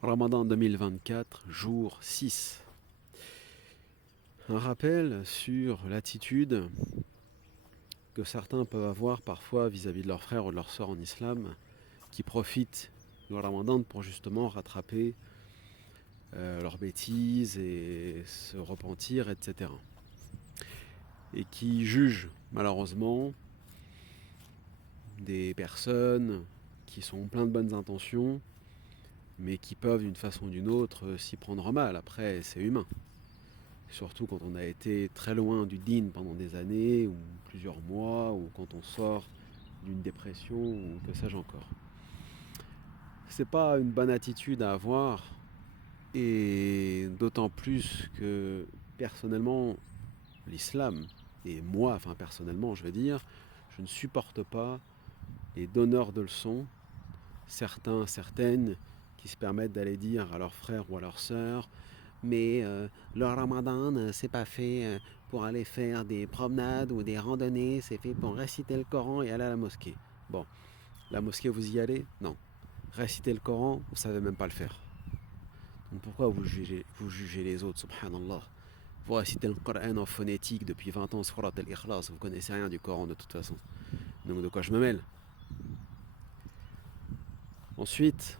Ramadan 2024, jour 6. Un rappel sur l'attitude que certains peuvent avoir parfois vis-à-vis de leurs frères ou de leurs sœurs en islam qui profitent du Ramadan pour justement rattraper leurs bêtises et se repentir, etc. Et qui jugent malheureusement des personnes qui sont pleines de bonnes intentions mais qui peuvent d'une façon ou d'une autre s'y prendre mal. Après, c'est humain. Surtout quand on a été très loin du dîn pendant des années, ou plusieurs mois, ou quand on sort d'une dépression, ou que sais-je encore. C'est pas une bonne attitude à avoir, et d'autant plus que personnellement, l'islam, et moi, enfin personnellement, je veux dire, je ne supporte pas les donneurs de leçons, certains, certaines, qui se permettent d'aller dire à leurs frères ou à leurs sœurs mais le ramadan, c'est pas fait pour aller faire des promenades ou des randonnées, c'est fait pour réciter le Coran et aller à la mosquée. Bon, la mosquée, vous y allez? Non. Réciter le Coran, vous savez même pas le faire. Donc pourquoi vous jugez les autres, subhanallah? Vous récitez le Coran en phonétique depuis 20 ans, surat al-Ikhlas, vous connaissez rien du Coran de toute façon. Donc de quoi je me mêle? Ensuite,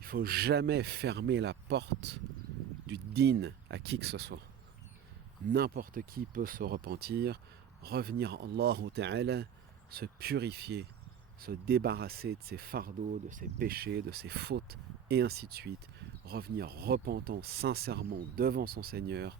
il faut jamais fermer la porte du dîn à qui que ce soit. N'importe qui peut se repentir, revenir à Allah Ta'ala, se purifier, se débarrasser de ses fardeaux, de ses péchés, de ses fautes, et ainsi de suite. Revenir repentant sincèrement devant son Seigneur,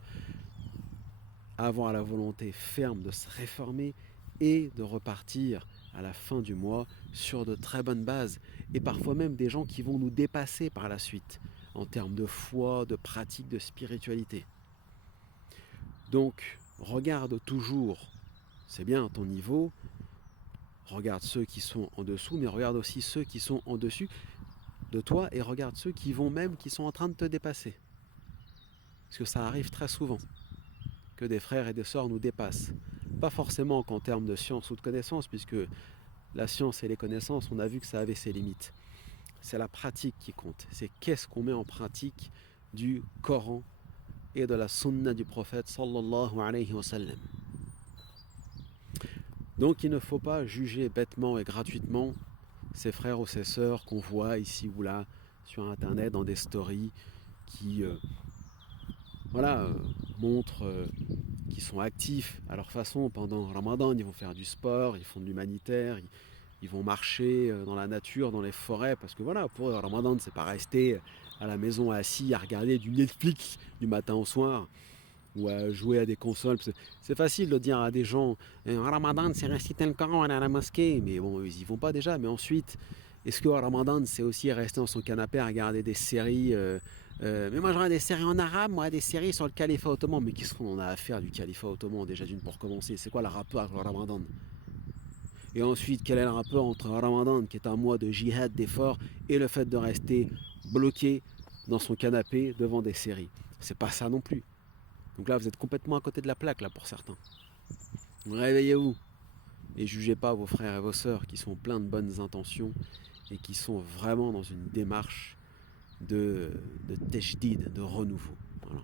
avoir la volonté ferme de se réformer et de repartir à la fin du mois sur de très bonnes bases. Et parfois même des gens qui vont nous dépasser par la suite en termes de foi, de pratique, de spiritualité. Donc, regarde toujours, c'est bien ton niveau, regarde ceux qui sont en dessous, mais regarde aussi ceux qui sont en dessus de toi et regarde ceux qui vont même, qui sont en train de te dépasser. Parce que ça arrive très souvent que des frères et des sœurs nous dépassent. Pas forcément qu'en termes de science ou de connaissance, puisque la science et les connaissances, on a vu que ça avait ses limites. C'est la pratique qui compte. C'est qu'est-ce qu'on met en pratique du Coran et de la sunna du prophète sallallahu alayhi wa sallam. Donc il ne faut pas juger bêtement et gratuitement ses frères ou ses sœurs qu'on voit ici ou là sur internet dans des stories qui montrent qu'ils sont actifs à leur façon pendant Ramadan. Ils vont faire du sport, ils font de l'humanitaire, ils vont marcher dans la nature, dans les forêts, parce que voilà, pour eux, Ramadan, c'est pas rester à la maison assis à regarder du Netflix du matin au soir ou à jouer à des consoles. C'est facile de dire à des gens Ramadan, c'est réciter le Coran, aller à la mosquée, mais bon, ils y vont pas déjà. Mais ensuite, est-ce que Ramadan, c'est aussi rester dans son canapé à regarder des séries mais moi, je regarde des séries en arabe, moi, des séries sur le califat ottoman. Mais qu'est-ce qu'on en a à faire du califat ottoman, déjà d'une pour commencer? C'est quoi le rapport avec le Ramadan? Et ensuite, quel est le rapport entre Ramadan, qui est un mois de jihad, d'effort, et le fait de rester bloqué dans son canapé devant des séries? C'est pas ça non plus. Donc là, vous êtes complètement à côté de la plaque, là, pour certains. Réveillez-vous et jugez pas vos frères et vos sœurs qui sont pleins de bonnes intentions et qui sont vraiment dans une démarche de tajdid, de renouveau. Voilà.